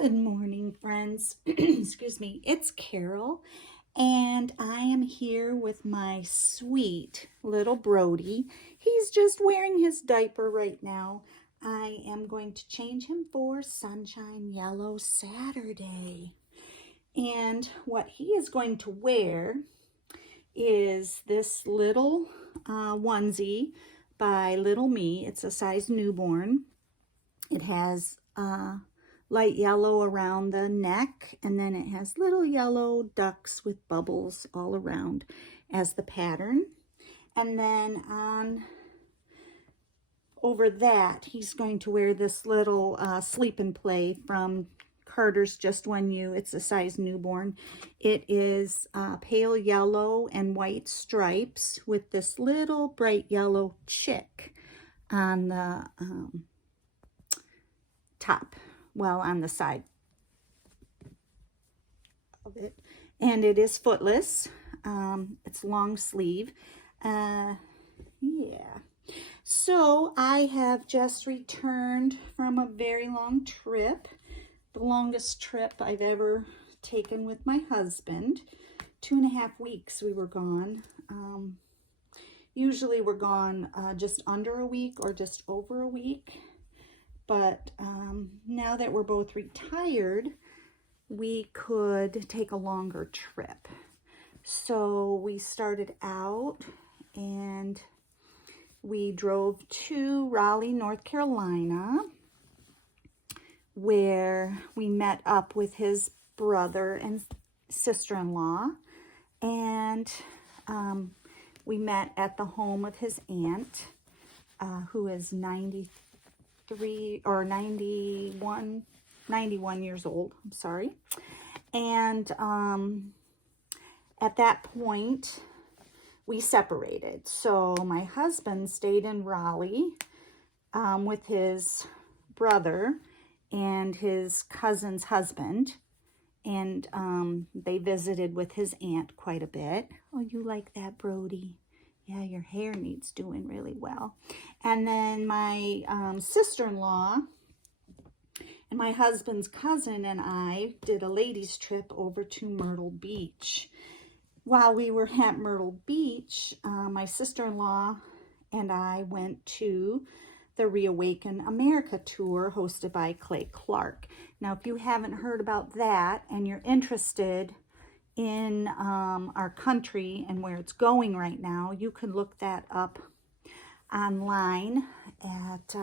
Good morning, friends. Excuse me. It's Carol, and I am here with my sweet little Brody. He's just wearing his diaper right now. I am going to change him for Sunshine Yellow Saturday. And what he is going to wear is this little onesie by Little Me. It's a size newborn. It has light yellow around the neck, and then it has little yellow ducks with bubbles all around as the pattern. And then on over that, he's going to wear this little Sleep and Play from Carter's Just One You. It's a size newborn. It is pale yellow and white stripes with this little bright yellow chick on the top, well, on the side of it. And it is footless. It's long sleeve. Yeah. So I have just returned from a very long trip. The longest trip I've ever taken with my husband. 2.5 weeks we were gone. Usually we're gone just under a week or just over a week. But now that we're both retired, we could take a longer trip. So we started out and we drove to Raleigh, North Carolina, where we met up with his brother and sister-in-law. And we met at the home of his aunt, who is 93 or 91 years old, I'm sorry. And at that point, we separated. So my husband stayed in Raleigh with his brother and his cousin's husband. And they visited with his aunt quite a bit. Oh, you like that, Brody? Yeah, your hair needs doing really well. And then my sister-in-law and my husband's cousin and I did a ladies' trip over to Myrtle Beach. While we were at Myrtle Beach, my sister-in-law and I went to the Reawaken America tour hosted by Clay Clark. Now, if you haven't heard about that and you're interested in our country and where it's going right now, you can look that up online at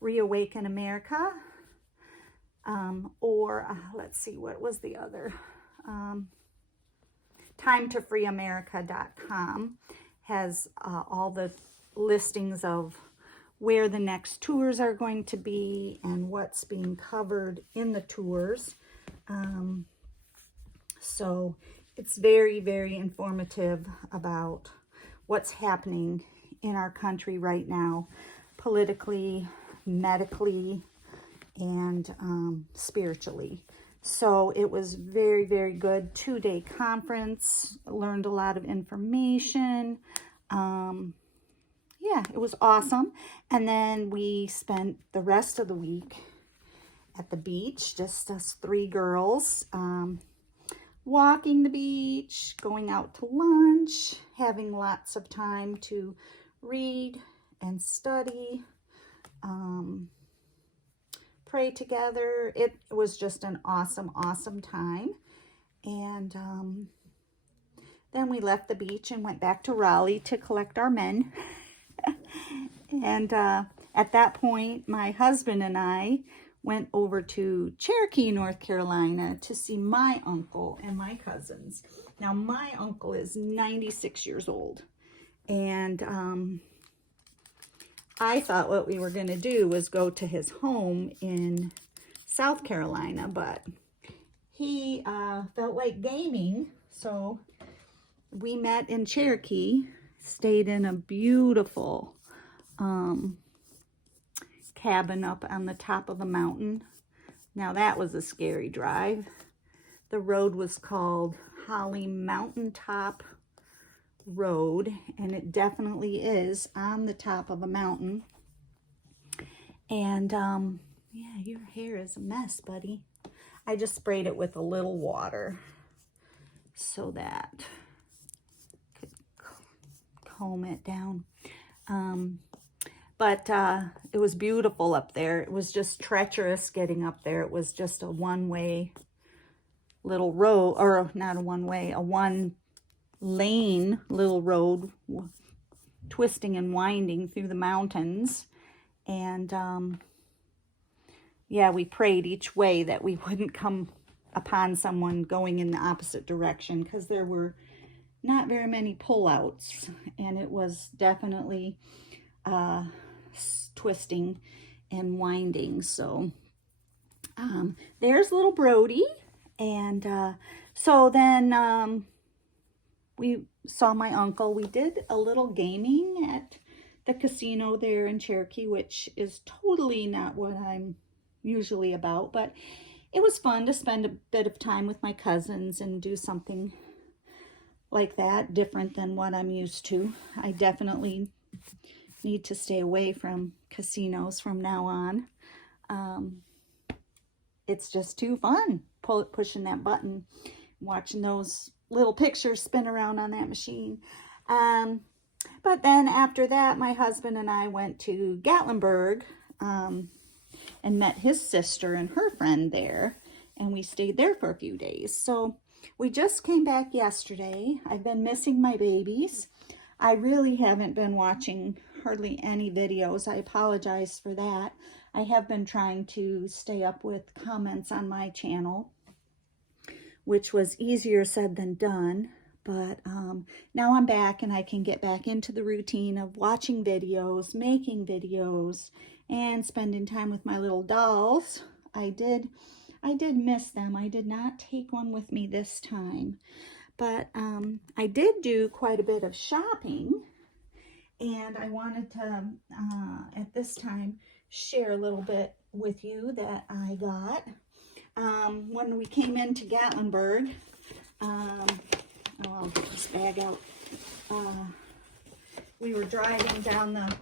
Reawaken America, or let's see, what was the other? TimeToFreeAmerica.com has all the listings of where the next tours are going to be and what's being covered in the tours. So it's very, very informative about what's happening in our country right now, politically, medically, and spiritually. So it was very, very good 2-day conference. Learned a lot of information. Yeah, it was awesome. And then we spent the rest of the week at the beach, just us 3 girls, walking the beach, going out to lunch, having lots of time to read and study, pray together. It was just an awesome, awesome time. And then we left the beach and went back to Raleigh to collect our men. And at that point, my husband and I went over to Cherokee, North Carolina to see my uncle and my cousins. Now, my uncle is 96 years old. And I thought what we were going to do was go to his home in South Carolina, but he felt like gaming. So we met in Cherokee, stayed in a beautiful cabin up on the top of a mountain. Now that was a scary drive. The road was called Holly Mountaintop Road, and it definitely is on the top of a mountain. And Yeah, your hair is a mess, buddy. I just sprayed it with a little water so that I could comb it down. But it was beautiful up there. It was just treacherous getting up there. It was just a one-way little road, or not a one-way, a one-lane little road, twisting and winding through the mountains. And yeah, we prayed each way that we wouldn't come upon someone going in the opposite direction, because there were not very many pullouts, and it was definitely twisting and winding. So there's little Brody. And so then we saw my uncle. We did a little gaming at the casino there in Cherokee, which is totally not what I'm usually about, but it was fun to spend a bit of time with my cousins and do something like that, different than what I'm used to. I definitely need to stay away from casinos from now on. It's just too fun pushing that button, watching those little pictures spin around on that machine. But then after that, my husband and I went to Gatlinburg and met his sister and her friend there, and we stayed there for a few days. So we just came back yesterday. I've been missing my babies. I really haven't been watching hardly any videos. I apologize for that. I have been trying to stay up with comments on my channel, which was easier said than done. But now I'm back, and I can get back into the routine of watching videos, making videos, and spending time with my little dolls. I did miss them. I did not take one with me this time. But I did do quite a bit of shopping, and I wanted to, at this time, share a little bit with you that I got. When we came into Gatlinburg, I'll get this bag out. We were driving down the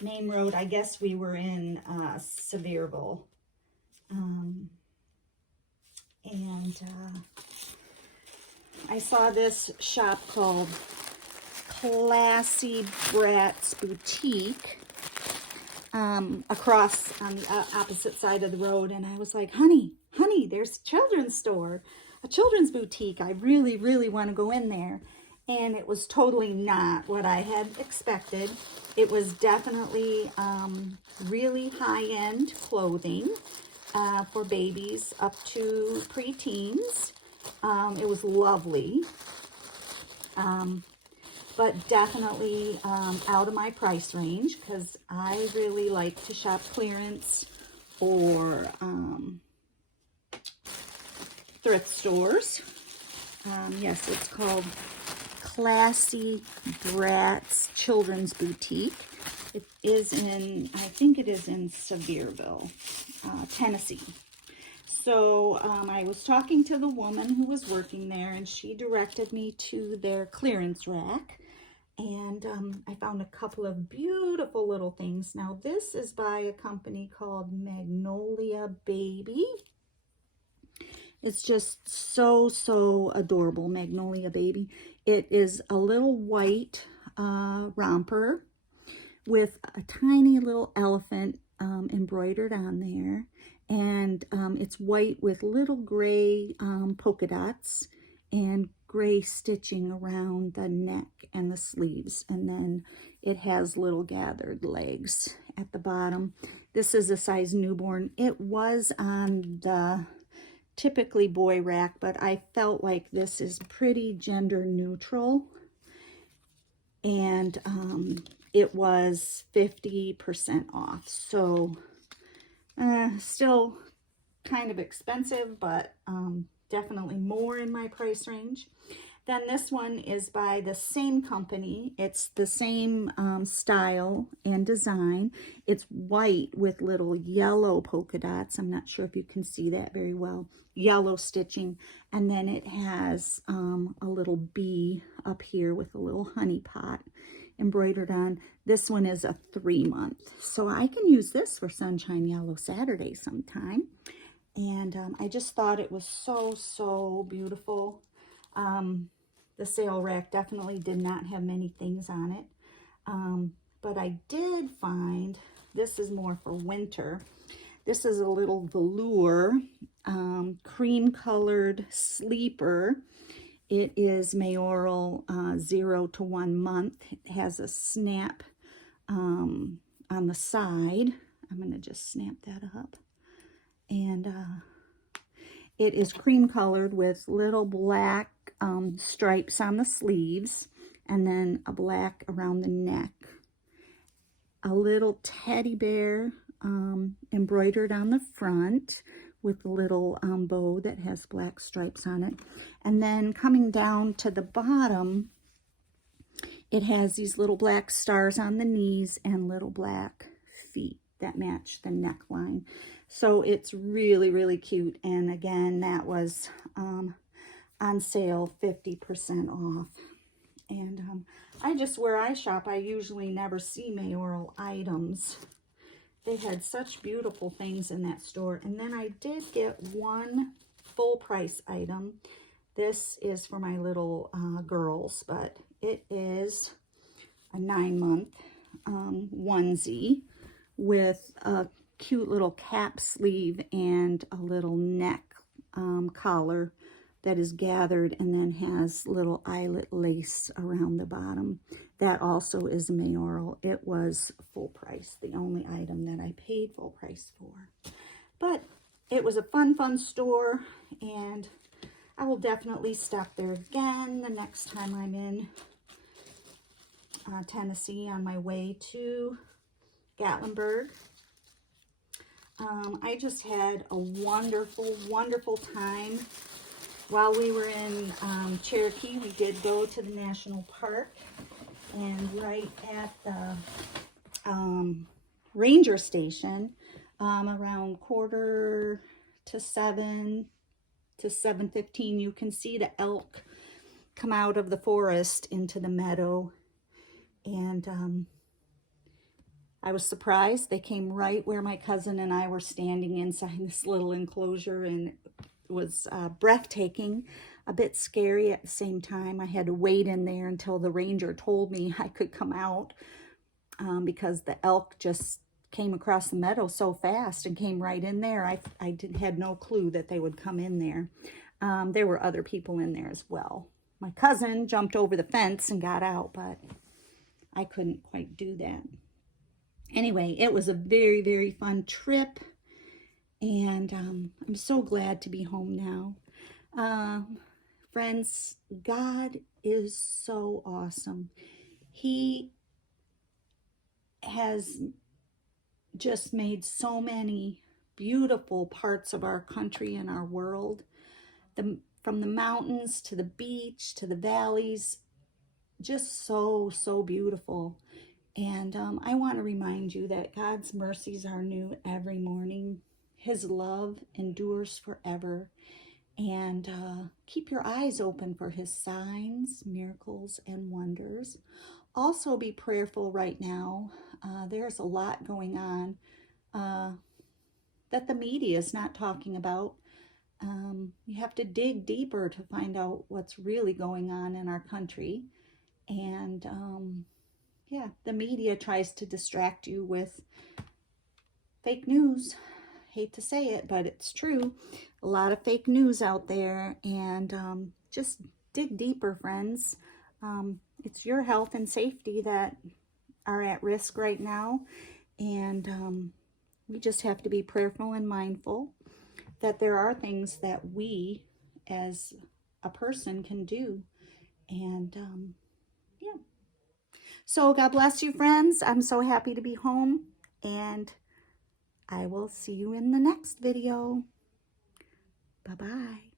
main road. I guess we were in Sevierville. I saw this shop called Classy Brats Boutique across on the opposite side of the road, and I was like, honey, there's a children's store, a children's boutique. I really, really want to go in there. And it was totally not what I had expected. It was definitely really high-end clothing for babies up to preteens. It was lovely, but definitely out of my price range, because I really like to shop clearance or thrift stores. Yes, it's called Classy Brats Children's Boutique. It is in, I think it is in Sevierville, Tennessee. So I was talking to the woman who was working there, and she directed me to their clearance rack. And I found a couple of beautiful little things. Now, this is by a company called Magnolia Baby. It's just so adorable, Magnolia Baby. It is a little white romper with a tiny little elephant embroidered on there. And it's white with little gray polka dots and gray stitching around the neck and the sleeves. And then it has little gathered legs at the bottom. This is a size newborn. It was on the typically boy rack, but I felt like this is pretty gender neutral. And it was 50% off. So still kind of expensive, but definitely more in my price range. Then this one is by the same company. It's the same style and design. It's white with little yellow polka dots. I'm not sure if you can see that very well. Yellow stitching. And then it has a little bee up here with a little honey pot embroidered on. This one is a 3-month. So I can use this for Sunshine Yellow Saturday sometime. And I just thought it was so, so beautiful. The sale rack definitely did not have many things on it. But I did find, this is more for winter. This is a little velour, cream colored sleeper. It is mayoral 0 to 1 month. It has a snap on the side. I'm going to just snap that up. And it is cream colored with little black stripes on the sleeves, and then a black around the neck. A little teddy bear embroidered on the front with a little bow that has black stripes on it. And then coming down to the bottom, it has these little black stars on the knees and little black feet that match the neckline. So it's really, really cute. And again, that was on sale, 50% off. And where I shop, I usually never see mayoral items. They had such beautiful things in that store. And then I did get one full price item. This is for my little girls, but it is a 9-month onesie with a cute little cap sleeve and a little neck collar that is gathered and then has little eyelet lace around the bottom. That also is mayoral. It was full price, the only item that I paid full price for. But it was a fun store, and I will definitely stop there again the next time I'm in Tennessee on my way to Gatlinburg. I just had a wonderful, wonderful time. While we were in Cherokee, we did go to the national park, and right at the ranger station, around 6:45 to 7:15, you can see the elk come out of the forest into the meadow. And I was surprised. They came right where my cousin and I were standing inside this little enclosure, and it was breathtaking, a bit scary at the same time. I had to wait in there until the ranger told me I could come out because the elk just came across the meadow so fast and came right in there. I had no clue that they would come in there. There were other people in there as well. My cousin jumped over the fence and got out, but I couldn't quite do that. Anyway, it was a very, very fun trip. And I'm so glad to be home now. Friends, God is so awesome. He has just made so many beautiful parts of our country and our world. From the mountains to the beach to the valleys, just so, so beautiful. And I want to remind you that God's mercies are new every morning. His love endures forever. And keep your eyes open for his signs, miracles, and wonders. Also be prayerful right now. There's a lot going on that the media is not talking about. You have to dig deeper to find out what's really going on in our country. And yeah, the media tries to distract you with fake news. Hate to say it, but it's true. A lot of fake news out there, and just dig deeper, friends. It's your health and safety that are at risk right now, and we just have to be prayerful and mindful that there are things that we as a person can do. And yeah. So God bless you, friends. I'm so happy to be home, and I will see you in the next video. Bye-bye.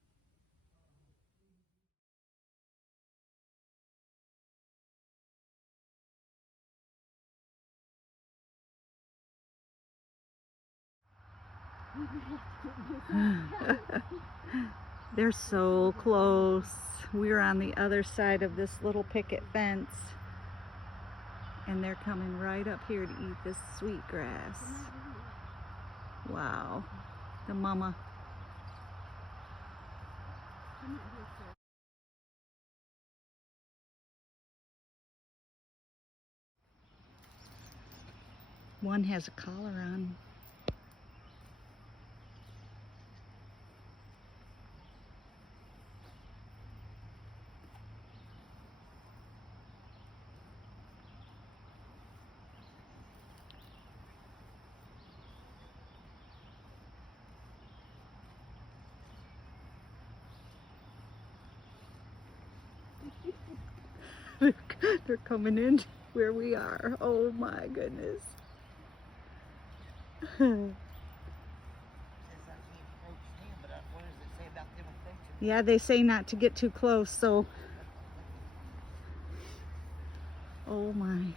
They're so close. We're on the other side of this little picket fence, and they're coming right up here to eat this sweetgrass. Wow. The mama. One has a collar on. They're coming in where we are. Oh my goodness. Yeah, they say not to get too close, so. Oh my.